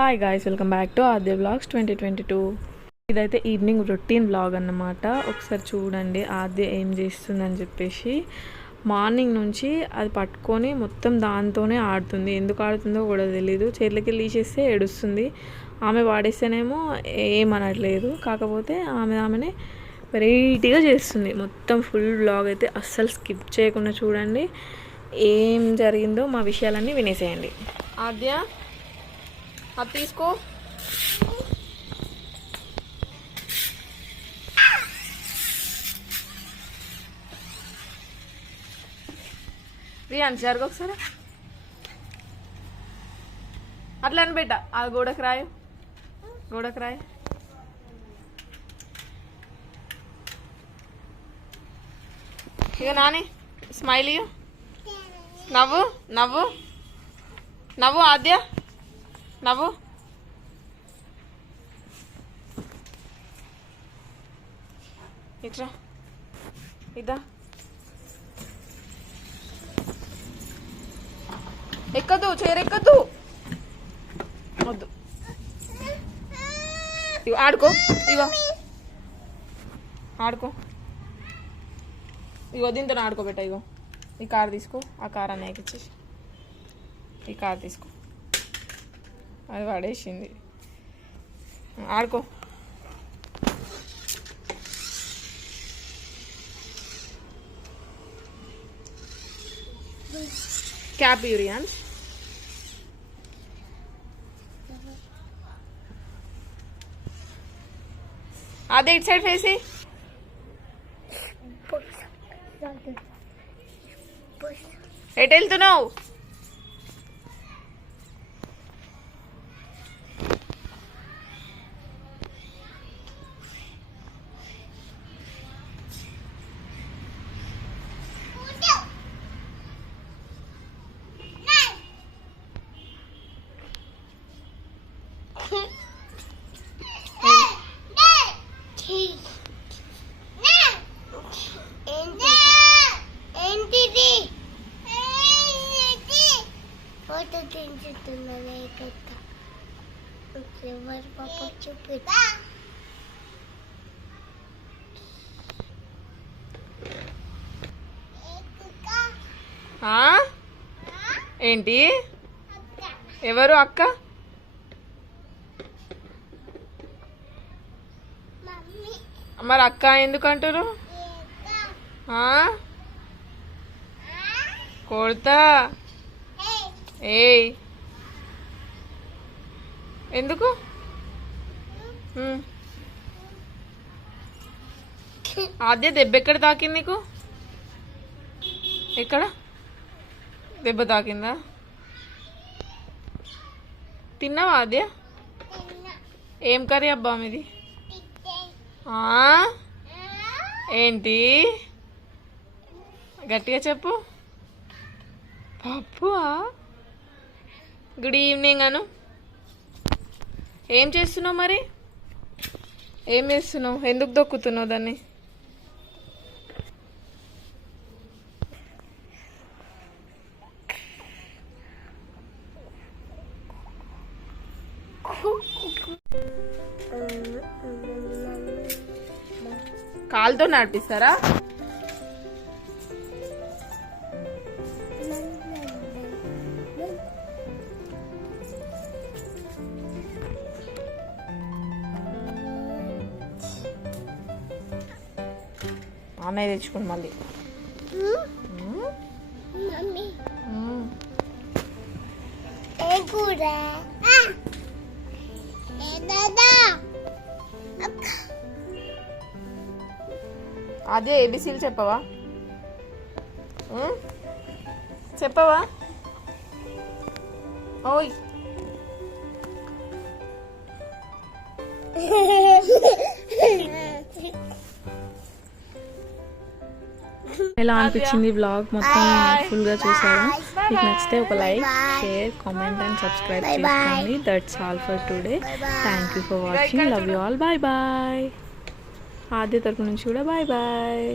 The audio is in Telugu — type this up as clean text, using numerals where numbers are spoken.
Hi guys, welcome back to Aadya vlogs 2022. ఇదైతే ఈవినింగ్ రొటీన్ వ్లాగ్ అన్నమాట. ఒకసారి చూడండి ఆద్య ఏం చేస్తుందని చెప్పేసి. మార్నింగ్ నుంచి అది పట్టుకొని మొత్తం దాంతోనే ఆడుతుంది. ఎందుకు ఆడుతుందో కూడా తెలీదు. చేతులకి తీసేస్తే ఏడుస్తుంది. ఆమె వాడేస్తేనేమో ఏమనట్లేదు. కాకపోతే ఆమెనే వెరైటీగా చేస్తుంది. మొత్తం ఫుల్ వ్లాగ్ అయితే అస్సలు స్కిప్ చేయకుండా చూడండి. ఏం జరిగిందో మా విషయాలన్నీ వినేసేయండి. ఆద్య అది తీసుకో. రియాన్స్ జరుగు ఒకసారి. అట్లా అని పెట్ట ఆ గోడకు రాయి. ఇక నాని స్మైల్ ఇయ్యు. నవ్వు నవ్వు నవ్వు ఆద్య నవ్వు. ఇట్రా ఇదా ఎక్కద్దు, చేరెక్కద్దు, వద్దు. ఇగో ఆడుకో, ఇగో ఆడుకో, ఇగో దీంతో ఆడుకోబెట్ట. ఇగో ఈ కార్ తీసుకో, ఆ కార్ అన్నయ్యకి ఇచ్చేసి ఈ కార్ తీసుకో. అది పడేసింది. ఆడుకో. క్యాప్ యూరియాన్స్. అదే ఇటు సైడ్ ఫేసి. ఎటు వెళ్తున్నావు? ఏంటి? ఎవరు అక్క? మరి అక్క ఎందుకు అంటారు? కొడతా. ఏయ్ ఎందుకు? ఆద్య దెబ్బ ఎక్కడ తాకింది నీకు? ఎక్కడ దెబ్బ తాకిందా? తిన్నావా ఆద్య? ఏం కర్రీ అబ్బా మీది? ఏంటి? గట్టిగా చెప్పు. పప్పు. గుడ్ ఈవినింగ్ అను. ఏం చేస్తున్నావు మరి? ఏం చేస్తున్నావు? ఎందుకు దొక్కుతున్నావు దాన్ని? కాలుతో నడిపిస్తారా? అన్నయ్య తెచ్చుకోండి మళ్ళీ. అదే ఏబిసిలు చెప్పవా? చెప్పవా? ఓయ్ ఎలా అనిపించింది వ్లాగ్? మొత్తం ఫుల్గా చూసారా? మీకు నచ్చితే ఒక like, share, comment and subscribe చేసుకోండి. That's all for today. Thank you for watching. Love you all. Bye bye. Aadya తరపు నుంచి కూడా బాయ్ బాయ్.